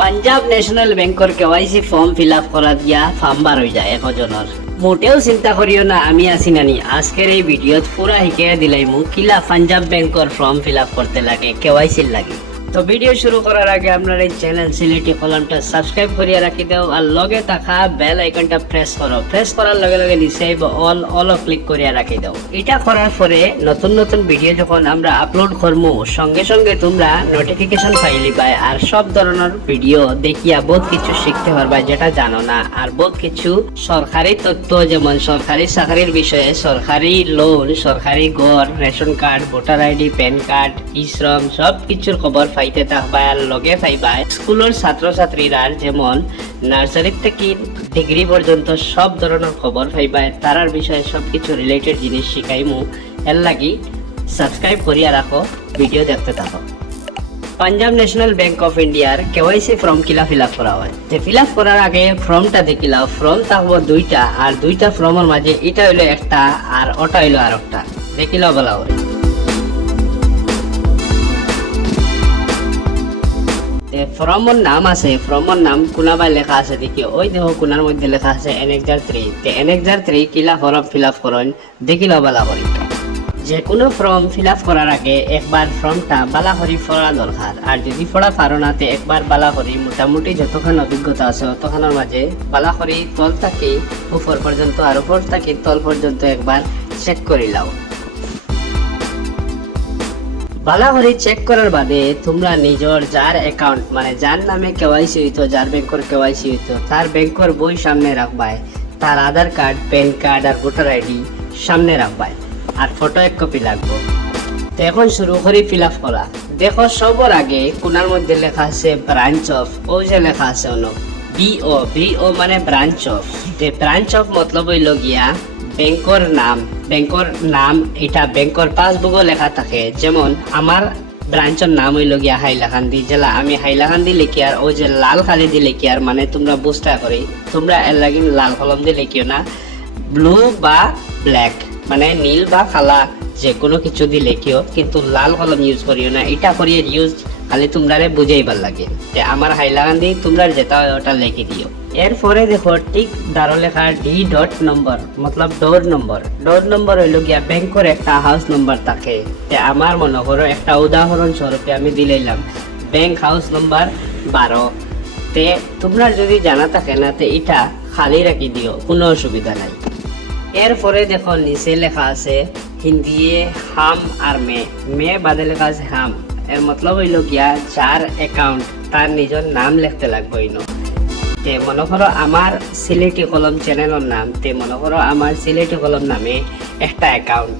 Punjab National ব্যাংকৰ KYC form fill up করা দিয়া ফার্ম বার হয়ে যায় একজনের। মোটেও চিন্তা করিও না আমি আছি নানি, আজকের এই ভিডিওত পুরা শিখাই দিলাই মু কিলা পাঞ্জাব ব্যাংকৰ ফর্ম ফিল আপ করতে লাগে KYC লাগে। তো ভিডিও শুরু করার আগে আপনার এই চ্যানেল সিলেটি কলমটা সাবস্ক্রাইব করিয়া রাখি দাও আর লগে থাকা বেল আইকনটা প্রেস করো। প্রেস করার লগে লগে নিচে অল ক্লিক করিয়া রাখি দাও। এটা করার পরে নতুন নতুন ভিডিও যখন আমরা আপলোড করবো সঙ্গে সঙ্গে তোমরা নোটিফিকেশন পাইলি পাই আর সব ধরনের ভিডিও দেখিয়া বহুত কিছু শিখতে পারবা যেটা জানো না। আর বহুত কিছু সরকারি তথ্য যেমন সরকারি চাকরির বিষয়ে, সরকারি লোন, সরকারি ঘর, ration card, voter ID, PAN card, eShram সব কিছুর খবর পাইতে থাকবা আর লগে পাইবা স্কুলের ছাত্রছাত্রীরা যেমন নার্সারি থেকে ডিগ্রি পর্যন্ত সব ধরনের খবর পাইবা, তারার বিষয়ে সবকিছু রিলেটেড জিনিস শিখাইমু। এর লাগি সাবস্ক্রাইব করিয়া রাখো, ভিডিও দেখতে থাকো। পাঞ্জাব ন্যাশনাল ব্যাংক অফ ইন্ডিয়ার KYC ফর্ম কিলা ফিল আপ করা হয়। ফিল আপ করার আগে ফর্মটা দেখিলাও। ফর্ম থাকবো দুইটা আর দুইটা ফর্মের মাঝে এটা হইলো একটা আর ওটা হইলো আর একটা। দেখিলাও বলা হয় ফর্মের নাম আছে, ফর্মের নাম কোনাবাই লেখা আছে দেখি, ওই দেখো কোনার মধ্যে লেখা আছে N1003। N1003 কিলা ফর্ম ফিল আপ করেন দেখিলাও বলা করি। যে কোনো ফর্ম ফিল আপ করার আগে একবার ফর্মটা বালা করি পড়া দরকার। আর যদি পড়া পারো না তে একবার বালা করি মোটামুটি যতক্ষণ অভিজ্ঞতা আছে ততক্ষণের মাঝে বালা করি তল থাকি উপর পর্যন্ত আর উপর থাকি তল পর্যন্ত একবার চেক করে লাও। বালা করে চেক করার বাদে তোমরা নিজের যার অ্যাকাউন্ট মানে যার নামে KYC হইতো, যার ব্যাংকের KYC হইতো তার ব্যাংকের বই সামনে রাখবাই, তার আধার কার্ড, প্যান কার্ড আর ভোটার আইডি সামনে রাখবাই আর ফটো এক কপি লাগবে। তো এখন শুরু করি ফিল আপ করা। দেখো সবার আগে কোনার মধ্যে লেখা আছে ব্রাঞ্চ অফ, ও যে লেখা আছে অনেক BO মানে ব্রাঞ্চ অফ। ব্রাঞ্চ অফ মতলব হইল গিয়া ব্যাংকের নাম এটা ব্যাংকের পাসবুকও লেখা থাকে। যেমন আমার ব্রাঞ্চের নাম হইল গিয়া হাইলাকান্দি জেলা, আমি হাইলাকান্দি লিখি আর ও যে লাল খালি দিয়ে লিখি আর মানে তোমরা বুঝতে করি তোমরা এর লাগিন লাল কলম দিয়ে লিখিও না, ব্লু বা ব্ল্যাক মানে নীল বা কালা যে কোনো কিছু দিয়ে লিখিও, কিন্তু লাল কলম ইউজ করিও না। এটা করিয়ে ইউজ খালি তোমরা বুঝাইবার লাগে। আমার হাইলাকান্দি তোমরা যেটা ওটা লিখে দিও। এরপরে দেখো ঠিক দাঁড়ো লেখা D. নম্বর মতলব ডোর নম্বর হইল গিয়া ব্যাংকের একটা হাউস নম্বর থাকে। আমার মনে করো একটা উদাহরণ স্বরূপে আমি দিলাম ব্যাংক হাউস নম্বর 12। তোমরা যদি জানা থাকে না তে এটা খালি রাখি দিও, কোনো অসুবিধা নাই। এরপরে দেখো নিচে লেখা আছে হিন্দি হাম আর মে বাদে লেখা আছে হাম। এর মতলব হইল গিয়া যার অ্যাকাউন্ট তার নিজের নাম লিখতে লাগবে। মনে করো আমার সিলেটি কলম চ্যানেলের নাম, মনে করো আমার সিলেটি কলম নামে একটা অ্যাকাউন্ট,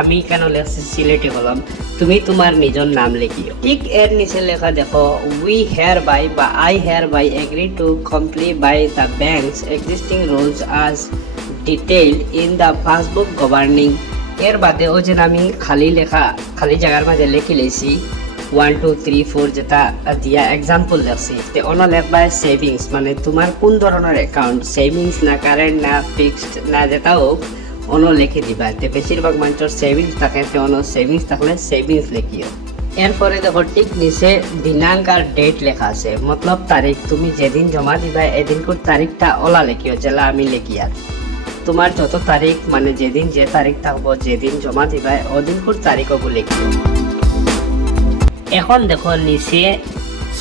আমি কেন লেখছি সিলেটি কলম, তুমি তোমার নিজের নাম লিখিও। ঠিক এর নিচে লেখা দেখো উই হেয়ার বাই বা I hereby agree to comply by the bank's existing rules as detailed in the passbook governing. এর বাদে ও যে আমি খালি জায়গার মাঝে লিখে লেছি 1 2 3 4 যেটা দিয়া এক্সাম্পল লেখছি। অন্য লেখবা সেভিংস মানে তোমার কোন ধরনের অ্যাকাউন্ট, সেভিংস না কারেন্ট না ফিক্সড না যেটা হোক অন্য লিখে দিবা। বেশিরভাগ মানুষের সেভিংস থাকে, অন্য সেভিংস থাকলে সেভিংস লিখিও। এরপরে দেখো ঠিক নিচে দিনাঙ্ক আর ডেট লেখা আছে মতলব তারিখ, তুমি যেদিন জমা দিবা এদিনকার তারিখটা ওলা লিখিও যেটা আমি লিখি। আর তোমার যত তারিখ মানে যেদিন যে তারিখ থাকবো যেদিন জমা দিবা ওদিনকার তারিখও লিখিও। এখন দেখো নিচে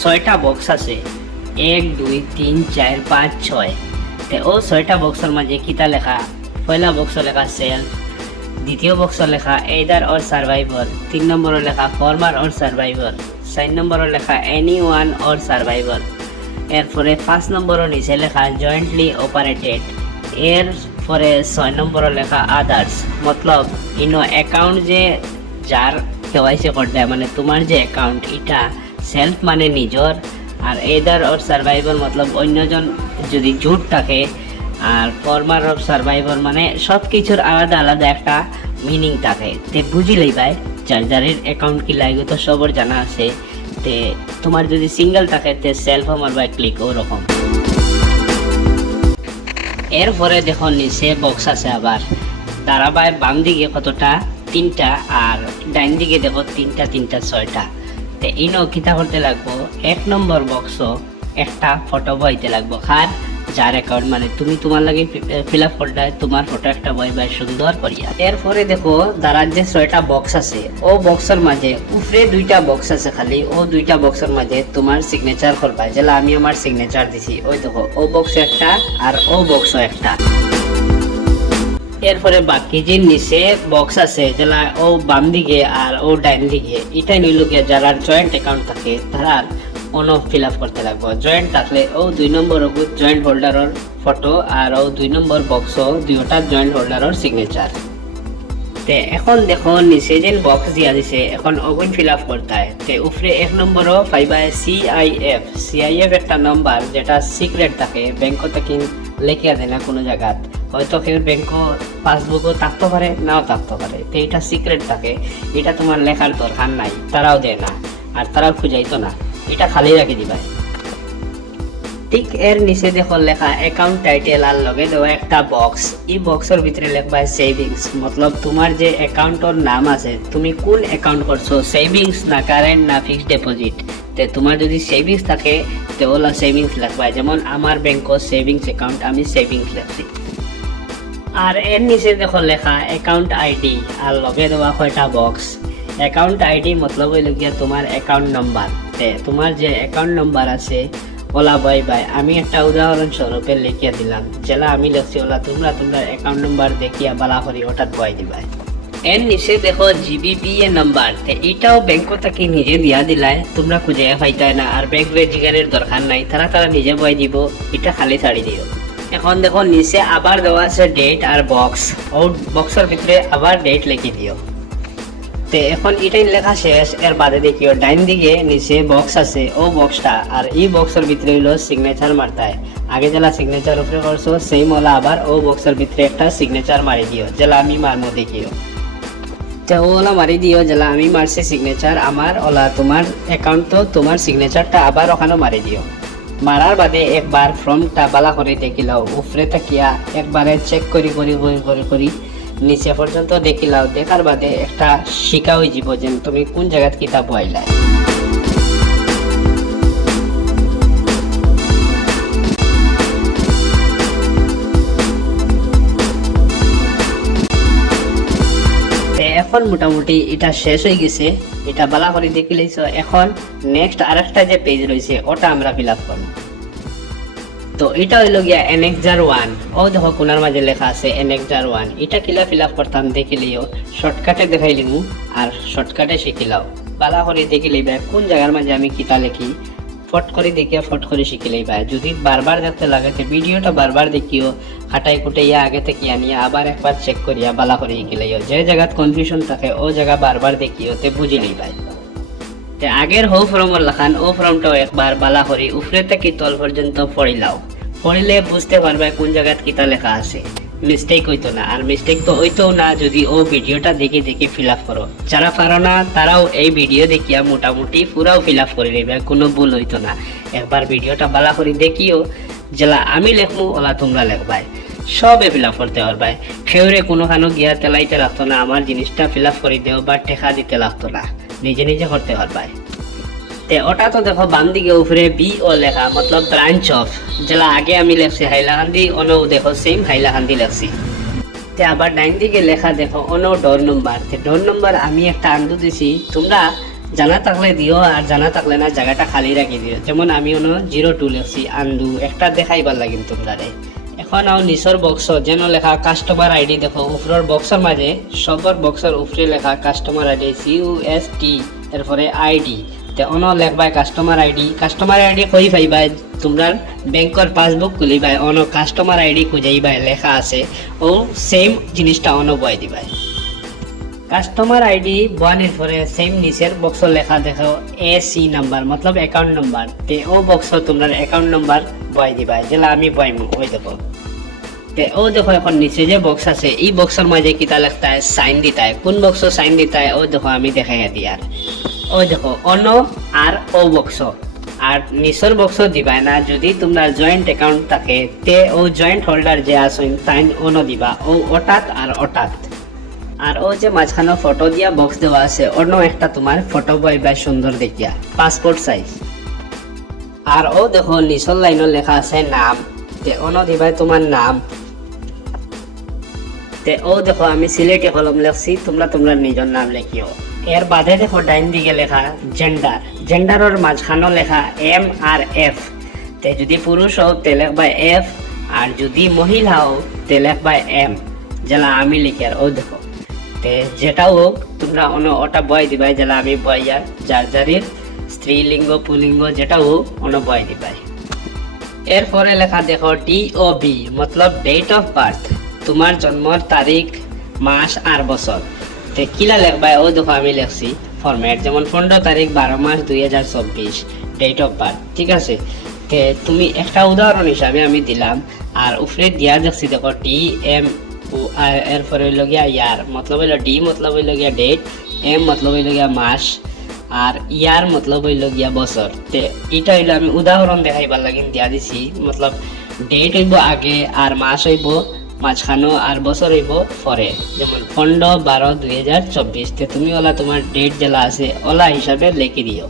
6টা বক্স আছে 1 2 3 4 5 6। ও 6টা বক্সের মাঝে কিতা লেখা, পয়লা বক্স লেখা সেলফ, দ্বিতীয় বক্স লেখা এইদার অর সার্ভাইভার, 3 নম্বরে লেখা ফর্মার অর সার্ভাইভার, 4 নম্বরে লেখা এনি ওয়ান অর সার্ভাইভার। এরপরে 5 নম্বরের নিচে লেখা জয়েন্টলি অপারেটেড। এরপরে 6 নম্বরে লেখা আদার্স মতলব ইনো অ্যাকাউন্ট যে যার KYC করতে মানে তোমার যে অ্যাকাউন্ট এটা সেলফ মানে নিজর, আর এদার অর সার্ভাইভার মতলব অন্যজন যদি জুট থাকে, আর ফর্মার অফ সার্ভাইভার মানে সব কিছুর আলাদা আলাদা একটা মিনিং থাকে। বুঝিলেই ভাই যার যারের অ্যাকাউন্ট কি লাগবে তো সবার জানা আছে। তোমার যদি সিঙ্গেল থাকে সেলফ আমার বাই ক্লিক ওরকম। এরপরে দেখো নিচে বক্স আছে আবার দাঁড়াবায় বাম দিকে কতটা 3টা আর ডাইন দিকে দেখো 3টা 6টা। ইনো কিতা করতে লাগবো 1 নম্বর বক্স একটা ফটো বইতে লাগবো খার যার অ্যাকাউন্ট মানে তুমি তোমার লাগে ফিল আপ করতে তোমার ফটো একটা বই বাই সুন্দর করিয়া। এরপরে দেখো দাঁড়ার যে 6টা বক্স আছে ও বক্সের মাঝে উপরে 2টা বক্স আছে খালি ও 2টা বক্সের মাঝে তোমার সিগনেচার করবা। যেলা আমি আমার সিগনেচার দিছি ওই দেখো ও বক্স একটা আর ও বক্স একটা। এরপরে বাকি যে নিচে বক্স আছে যেলা ও বাম দিকে আর ও ডাইন দিকে এটাই নিল গিয়ে যারা জয়েন্ট অ্যাকাউন্ট থাকে তারা অন ফিল আপ করতে লাগবো। জয়েন্ট থাকলে ও 2 নম্বর জয়েন্ট হোল্ডারের ফটো আর ও 2 নম্বর বক্স দুইটা জয়েন্ট হোল্ডারের সিগনেচার। তে এখন দেখো নিচে যে বক্স দিয়া দিছে এখন ওগুন ফিল আপ করতে হয়। তে উপরে 1 নম্বরও পাইবা সিআইএফ একটা নাম্বার যেটা সিক্রেট থাকে ব্যাংক থেকে লেখিয়া দেয় না কোনো জায়গাত, হয়তো কেউ ব্যাংক পাসবুকও থাকতে পারে নাও থাকতে পারে। তো এটা সিক্রেট থাকে, এটা তোমার লেখার দরকার নাই, তারাও দেয় না আর তারাও খুঁজাইতো না, এটা খালি রাখি দিবা। ঠিক এর নিচে দেখো লেখা অ্যাকাউন্ট টাইটেল আর লগে দেওয়া একটা বক্স। এই বক্সের ভিতরে লেখবা সেভিংস, মতলব তোমার যে অ্যাকাউন্টের নাম আছে তুমি কোন অ্যাকাউন্ট করছো, সেভিংস না কারেন্ট না ফিক্সড ডিপোজিট। তে তোমার যদি সেভিংস থাকে তো ওলা সেভিংস লেখবা, যেমন আমার ব্যাংকের সেভিংস অ্যাকাউন্ট আমি সেভিংস লেখছি। আর এর নিচে দেখো লেখা অ্যাকাউন্ট আইডি আর লগে দেওয়া কয়টা বক্স। অ্যাকাউন্ট আইডি মতলব হইল গিয়া তোমার অ্যাকাউন্ট নাম্বার। তে তোমার যে অ্যাকাউন্ট নাম্বার আছে ওলা বাই আমি একটা উদাহরণ স্বরূপে লিখিয়া দিলাম, যেলা আমি লিখছি ওলা তোমরা অ্যাকাউন্ট নাম্বার দেখিয়া বালা করি ওটাত বই দিবা। এর নিচে দেখো জিবিপিএ নাম্বার, এটাও ব্যাংক থেকে নিজে দিয়া দিলায়, তোমরা খুঁজে পাইতাই না আর ব্যাংক জিগারের দরকার নাই, তারা নিজে বই দিব, এটা খালি ছাড়ি দিও। এখন দেখো নিচে আবার দেওয়া আছে ডেট আর বক্স, ও বক্সের ভিতরে আবার ডেট লিখে দিও। তে এখন এটাই লেখা শেষ। এর বাদে দেখিও ডাইন দিকে নিচে বক্স আছে ও বক্সটা আর এই বক্সের ভিতরে হইলো সিগনেচার মারতায়। আগে যেলা সিগনেচার উপরে করছো সেম ওলা আবার ও বক্সের ভিতরে একটা সিগনেচার মারি দিও, যেলা আমি মারমো দেখিও। তো ওলা মারি দিও যেলা আমি মারছি সিগনেচার আমার ওলা তোমার অ্যাকাউন্ট, তো তোমার সিগনেচারটা আবার ওখানে মারি দিও। মারার বাদে একবার ফর্মটা বালা করে দেখিলাও, উপরে থাকিয়া একবারে চেক করি নিচে পর্যন্ত দেখিলাও। দেখার বাদে একটা শিকা হয়ে যাব যে তুমি কোন জায়গাত কিতাব পাইলা। এখন মোটামুটি এটা শেষ হয়ে গেছে, এটা বালা করে দেখিলেছ। এখন নেক্সট আরেকটা যে পেজ রয়েছে ওটা আমরা ফিল আপ করব। তো এটা হইল গিয়া এনেক্সার 1, ও দেখো কোনার মাঝে লেখা আছে এনেক্সার 1। এটা কিলা ফিল আপ করতাম দেখিলিও, শর্টকাটে দেখাইলিমু আর শর্টকাটে শিখিলাও। বালা করে দেখিলেই ভাই কোন জায়গার মাঝে আমি কিতা লিখি, ফট করে দেখিয়া ফট করে শিখিলেই ভাই। যদি বারবার দেখতে লাগে তো ভিডিওটা বারবার দেখিও, খাটাই কুটাইয়া আগে থেকে আনিয়া আবার একবার চেক করিয়া বালা করে শিখিলাইও। যে জায়গাত কনফিউশন থাকে ও জায়গা বারবার দেখিও তে বুঝিলেই ভাই। তে আগের হো ফর্মর লেখান ও ফর্মটাও একবার বালা করি উপরে থেকে তল পর্যন্ত পড়িলাও, পড়িলে বুঝতে পারবে কোন জায়গাত কিতা লেখা আছে, মিস্টেক হইতো না। আর মিস্টেক তো হইতো না যদি ও ভিডিওটা দেখে ফিল আপ করো। যারা পারো না তারাও এই ভিডিও দেখিয়া মোটামুটি পুরাও ফিল আপ করে নেবে, কোনো ভুল হইতো না। একবার ভিডিওটা বালা করে দেখিও, যেলা আমি লেখবো ওলা তোমরা লেখবাই, সবে ফিল আপ করতে পারবাই। সেউরে কোনোখানো গিয়া তেলাইতে লাগতো না, আমার জিনিসটা ফিল আপ করে দেও বা টেকা দিতে লাগতো না, নিজে করতে পারবাই। তে ওটা তো দেখো বাম দিকে উপরে বি ও লেখা মতলব ব্রাঞ্চ অফ, যেটা আগে আমি লেখছি হাইলাকান্দি, অনও দেখো সেম হাইলাকান্দি লেখছি। তে আবার ডাইন দিকে লেখা দেখো অনও ডোর নম্বর। ডোর নম্বর আমি একটা আন্দু দিছি, তোমরা জানা থাকলে দিও আর জানা থাকলে না জায়গাটা খালি রাখি দিও। যেমন আমি অন 02 লেখছি আন্দু, একটা দেখাইবার লাগিন তোমরা। এখন আও নিচর বক্স যেন লেখা কাস্টমার আইডি, দেখো উপরের বক্সের মাঝে সবর বক্সের উপরে লেখা কাস্টমার আইডি CUST এরপরে আইডি। তে অন লেখবাই কাস্টমার আইডি কই পাইবাই, তোমরা ব্যাংকের পাসবুক খুলিবাই অন কাস্টমার আইডি খুঁজাইবাই লেখা আছে, ও সেম জিনিসটা অন বই দিবাই। কাস্টমার আইডি বয়ানের পরে সেম নিচের বক্স লেখা দেখো AC নাম্বার মতলব অ্যাকাউন্ট নাম্বার। তে ও বক্স তোমরা অ্যাকাউন্ট নাম্বার বই দিবাই, যেটা আমি বইমু ওই দেখো। তে ও দেখো এখন নিচে যে বক্স আছে এই বক্সের মাঝে কিতা লিখতা হয়, সাইন দিতা হয়। কোন বক্স সাইন দিতা হয় ও দেখো আমি দেখাইয়া দিই। আর ও দেখো অন আর ও বক্স, আর নিচের বক্স দিবাই না। যদি তোমরা জয়েন্ট অ্যাকাউন্ট থাকে তে ও জয়েন্ট হোল্ডার যে আসেন তাই অন দিবা, ও ওটাত আর ওটাত। আর ও যে মাঝখানে ফটো দিয়া বক্স দেওয়া আছে অন্য একটা তোমার ফটো বইবা সুন্দর দেখিয়া পাসপোর্ট সাইজ। আর ও দেখো নিচল লাইনও লেখা আছে নাম, তে অনো দিবাই তোমার নাম। তে ও দেখো আমি সিলেটি কলম লেখছি, তোমরা তোমরা নিজের নাম লেখিও। এর বাদে দেখো ডাইন দিকে লেখা জেন্ডার, জেন্ডারের মাঝখানো লেখা এম আর এফ। তে যদি পুরুষ হও তে লেখবা এফ, আর যদি মহিলা হও তে লেখবা এম, যেলা আমি লিখি। আর ও দেখো তে যেটাও হোক তোমরা ওটা বয় দিবাই, যেলা আমি বয়ার যার যারির স্ত্রীলিঙ্গ পুলিঙ্গ যেটা হোক বয় দিবাই। এরপরে লেখা দেখো DOB মতলব ডেট অফ বার্থ, তোমার জন্মর তারিখ মাস আর বছর। তে কিলা লেখবা ও দেখো আমি লেখছি ফরম্যাট, যেমন 15 তারিখ 12 মাস 2024 ডেট অফ বার্থ, ঠিক আছে। তে তুমি একটা উদাহরণ হিসাবে আমি দিলাম, আর উপরে দিয়া দেখছি দেখো TM এরপরে হইল গিয়া ইয়ার মতলব হইল ডি মতলব হইল গিয়া ডেট, এম মতলব হইল গিয়া মাস, আর ইয়ার মতলব হইল গিয়া বছর। তে এটা হইলো আমি উদাহরণ দেখাইবার লাগিন দিয়া দিছি, মতলব ডেট হইব আগে আর মাস হইব মাঝখানো আর বছর হইব পরে, যেমন 15/12/2024। তে তুমি ওলা তোমার ডেট যেলা আছে ওলা হিসাবে লিখে দিও।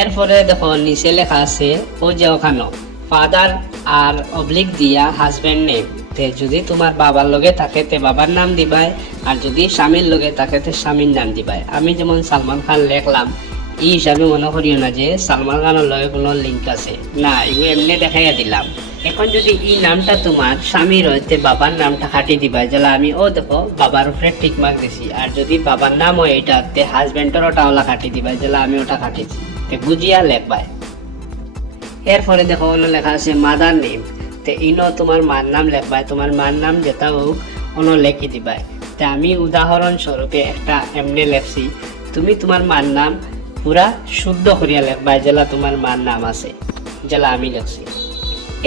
এরপরে দেখো নিচে লেখা আছে ও যে ওখানো ফাদার আর অবলিক দিয়া হাজবেন্ড নেম। তে যদি তোমার বাবার লগে থাকে তে বাবার নাম দিবাই, আর যদি স্বামীর লগে থাকে তে স্বামীর নাম দিবাই। আমি যেমন সালমান খান লেখলাম, এই হিসাবে মনে করিও না যে সালমান খানের লগে কোনো লিঙ্ক আছে, না এগুলো এমনি দেখাইয়া দিলাম। এখন যদি এই নামটা তোমার স্বামীর হইতে বাবার নামটা কাটি দিবাই, যেলা আমি ও দেখো বাবার উপরে টিক মার্ক দিছি। আর যদি বাবার নাম হয় এটা তে হাজবেন্ডের ওটা ওলা কাটি দিবাই, যেলা আমি ওটা কাটিছি, তে বুঝিয়া লেখবাই। এরপরে দেখো অন্য লেখা আছে মাদার নেম। তে ইনো তোমার মার নাম লেখবাই, তোমার মার নাম যেটা হোক অন্য লেখি দিবাই। তে আমি উদাহরণ স্বরূপে একটা এমনি লেখছি, তুমি তোমার মার নাম পুরা শুদ্ধ করিয়া লেখবাই, যেলা তোমার মার নাম আছে, যেলা আমি লেখছি।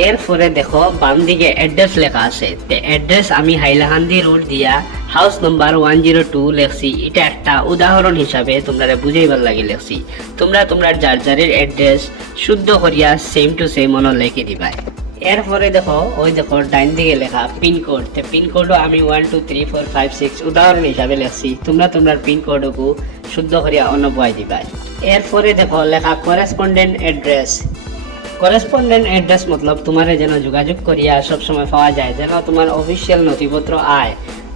এরপরে দেখো বাম দিকে অ্যাড্রেস লেখা আছে। তে অ্যাড্রেস আমি হাইলাকান্দি রোড দিয়া হাউস নাম্বার 102 লেখছি। এটা একটা উদাহরণ হিসাবে তোমরা বুঝাইবার লাগি লেখছি। তোমরা তোমরা যার যারের অ্যাড্রেস শুদ্ধ করিয়া সেম টু সেম মনে লিখে দিবাই। এরপরে দেখো ওই দেখো ডাইন দিকে লেখা পিনকোড। তে পিনকোডও আমি 1 2 3 4 5 6 উদাহরণ হিসাবে লেখছি। তোমরা তোমরা পিনকোডও শুদ্ধ করিয়া বয় দিবাই। এরপরে দেখো লেখা করেসপন্ডেন্ট অ্যাড্রেস। করেসপন্ডেন্ট অ্যাড্রেস মতলব তোমারে যেন যোগাযোগ করিয়া সবসময় পাওয়া যায়, যেন তোমার অফিসিয়াল নথিপত্র আয়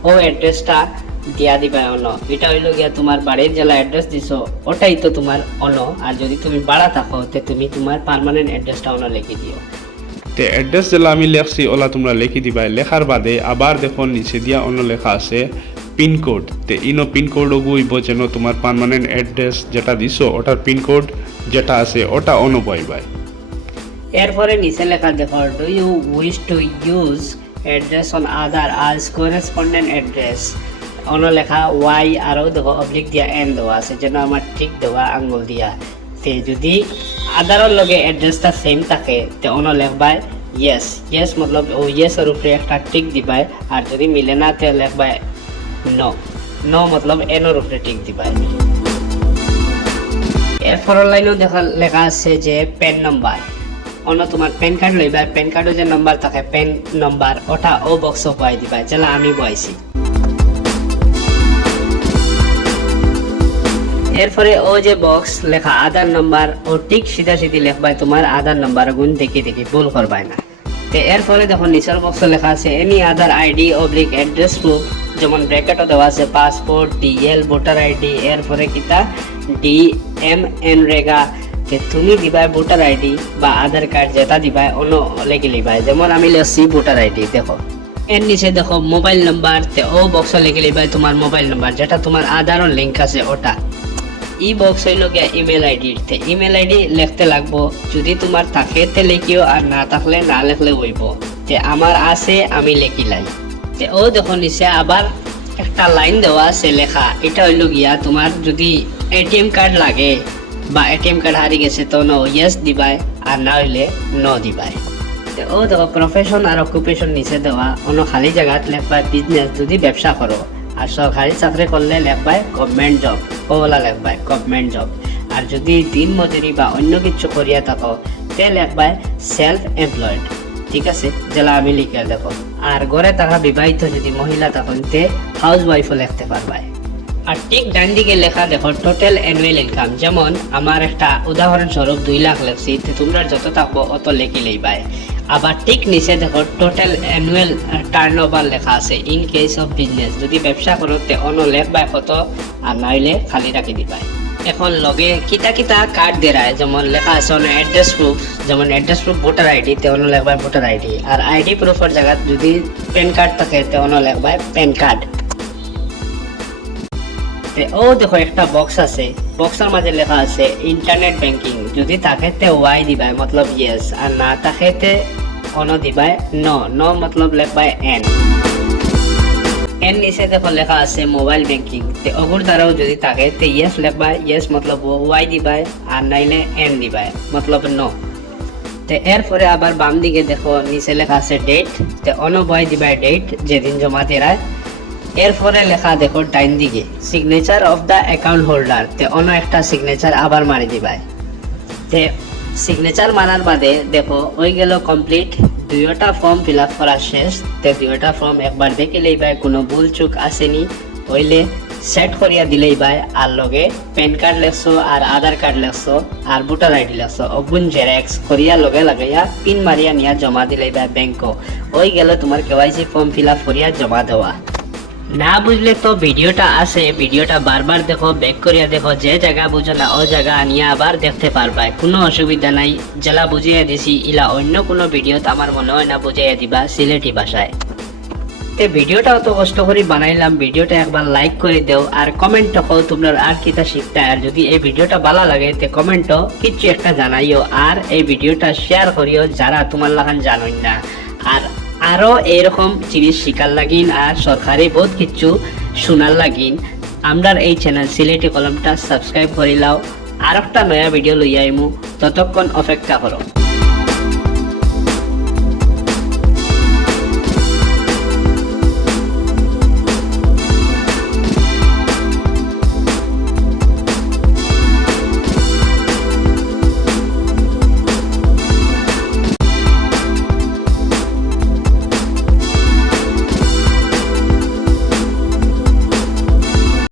ও অ্যাড্রেসটা দিয়া দিবাই অন্য। এটা হইল গিয়া তোমার বাড়ির জেলা অ্যাড্রেস দিছো ওটাই তো তোমার অন্য, আর যদি তুমি বাড়া থাকো তে তুমি তোমার পার্মানেন্ট অ্যাড্রেসটা অন্য লিখে দিও। তে অ্যাড্রেস যেলা আমি লেখছি ওলা তোমরা লিখি দিবাই। লেখার বাদে আবার দেখো নিচে দিয়া অন্য লেখা আছে পিনকোড। তে ইনো পিনকোড হইব যেন তোমার পার্মানেন্ট অ্যাড্রেস যেটা দিছো ওটার পিনকোড যেটা আছে ওটা অন্য বইবাই। এরপরে নিচে লেখা দেখো do you wish to use address on other as correspondent address, অন্য লেখা ওয়াই, আরও দেখো অবলিক দিয়া এন দেওয়া আছে, যেন আমার ঠিক দেওয়া আঙ্গুল দিয়া। তে যদি আদারের লগে অ্যাড্রেসটা সেম থাকে তে অন্য লেখবাই ইয়েস। ইয়েস মতলব ও ইয়েসের উপরে একটা টিক দিবাই, আর যদি মিলে না তে লেখবাই নো। নো মতলব এনের উপরে টিক দিবাই। এরপরের লাইনও লেখা আছে যে পেন নাম্বার। অন্য তোমার প্যান কার্ড লইবা, প্যান কার্ডের যে নাম্বার থাকে পেন নাম্বার ওটা ও বক্স বয় দিবা, যেটা আমি বয়ছি। এরপরে ও যে বক্স লেখা আধার নাম্বার ও ঠিক সিধা সিধি লেখবাই, তোমার আধার নাম্বার গুণ দেখি দেখি ভুল করবাই না। তো এরপরে দেখো নিচের বক্সে লেখা আছে any other ID oblique address proof, যেমন ব্র্যাকেটও দেওয়া আছে পাসপোর্ট, ডিএল, ভোটার আইডি, এরপরে কিতা DMN রেগা। তুমি দিবাই ভোটার আইডি বা আধার কার্ড যেটা দিবাই অন্য লেখে লিবাই, যেমন আমি লেখছি ভোটার আইডি। দেখো এর নিচে দেখো মোবাইল নাম্বার, তে ও বক্স লিখে লিবাই তোমার মোবাইল নাম্বার যেটা তোমার আধারও লিঙ্ক আছে ওটা। ই বক্স হইল গিয়া ইমেল আইডি, তে ইমেল আইডি লিখতে লাগবো, যদি তোমার থাকে তে লিখিও, আর না থাকলে না লিখলে হইব। তে আমার আছে আমি লিখিলাই। তে ও দেখো নিচে আবার একটা লাইন দেওয়া আছে লেখা, এটা হইল গিয়া তোমার যদি ATM কার্ড লাগে বা ATM কার্ড হারিয়ে গেছে তো নো ইয়েস দিবাই, আর না হইলে নো দিবাই। ও দেখো প্রফেশন আর অকুপেশন নিচে দেওয়া, অন্য খালি জায়গাত লেখবাই বিজনেস যদি ব্যবসা করো, আর সরকারি চাকরি করলে লেখবাই গভর্নমেন্ট জব, ওলা লেখবাই গভর্নমেন্ট জব। আর যদি দিন মজুরি বা অন্য কিছু করিয়া থাকো তে লেখবাই সেলফ এমপ্লয়েড, ঠিক আছে, যেটা আমি লিখে দেখো। আর ঘরে থাকা বিবাহিত যদি মহিলা তখন তে হাউস ওয়াইফও লিখতে পারবাই। আর ঠিক ডান দিকে লেখা দেখো টোটাল অ্যানুয়াল ইনকাম। যেমন আমার একটা উদাহরণস্বরূপ 2 লাখ লেখছি, তোমরা যত থাকবো অত লেখিলেই পাই। আবার ঠিক নিচে দেখো টোটাল অ্যানুয়াল টার্নওভার লেখা আছে। ইন কেস অফ বিজনেস, যদি ব্যবসা করো তে অন্য লেখবাই কত, আর নাইলে খালি রাখি দিবাই। এখন লগে কিতা কিতা কার্ড দেরায়, যেমন লেখা আছে অন্য অ্যাড্রেস প্রুফ, যেমন অ্যাড্রেস প্রুফ ভোটার আইডি তে অন্য লেখবাই ভোটার আইডি, আর আইডি প্রুফের জায়গা যদি প্যান কার্ড থাকে তে অন্য লেখবাই প্যান কার্ড। ও দেখো একটা বক্স আছে, বক্সের মাঝে লেখা আছে ইন্টারনেট ব্যাংকিং, যদি থাকে তে ওয়াই দিবাই মতলব ইয়েস, আর না থাকে তে অন দিবাই নো, নো মতলব লেখবাই এন। এর নিচে দেখো লেখা আছে মোবাইল ব্যাংকিং, তে ওগুর দ্বারাও যদি থাকে তে ইয়েস লেখবাই ইয়েস মতলব ওয়াই দিবাই, আর নাইলে এন দিবাই মতলব নো। তে এরপরে আবার বাম দিকে দেখো নিচে লেখা আছে ডেট, তে অন ওয়াই দিবাই ডেট যেদিন জমা দেরায়। এরপরে লেখা দেখো ডাইন দিকে signature of the account holder, তে অন্য একটা সিগনেচার আবার মারি দিবাই। তে সিগনেচার মারার বাদে দেখো ওই গেল কমপ্লিট, 2টা ফর্ম ফিল আপ করা শেষ। তে 2টা ফর্ম একবার দেখিলেই ভাই কোনো ভুল চুক আসেনি হইলে সেট করিয়া দিলেই ভাই, আর লগে প্যান কার্ড লেখছো আর আধার কার্ড লেখছো আর ভোটার আইডি লেখছো অগুন জেরক্স করিয়া লগে লাগাইয়া পিন মারিয়া নিয়া জমা দিলেই ভাই ব্যাংকও ওই গেল তোমার কেওয়াইসি ফর্ম ফিল আপ করিয়া জমা দেওয়া। না বুঝলে তো ভিডিওটা আছে, ভিডিওটা বারবার দেখো, ব্যাক করিয়া দেখো, যে জায়গা বুঝো না ও জায়গা আনিয়া আবার দেখতে পারবা, কোনো অসুবিধা নাই। জেলা বুঝিয়ে দিছি ইলা অন্য কোনো ভিডিওতে আমার মনে হয় না বুঝাইয়া দিবা সিলেটি ভাষায়। তে ভিডিওটা অত কষ্ট করে বানাইলাম, ভিডিওটা একবার লাইক করে দেও আর কমেন্ট কও তোমরা আর কিতা শিখতে। আর যদি এই ভিডিওটা ভালো লাগে তে কমেন্টও কিছু একটা জানাইও, আর এই ভিডিওটা শেয়ার করিও যারা তোমার লাগান জানোই না। আর আরো এরকম জিনিস শিকার লাগিন আর সরকারি বহুত কিছু শোনার লাগিন আমরা এই চ্যানেল সিলেটি কলমটা সাবস্ক্রাইব করিলাও। আর একটা নয়া ভিডিও লইয়া আইমু, ততক্ষণ অপেক্ষা করো।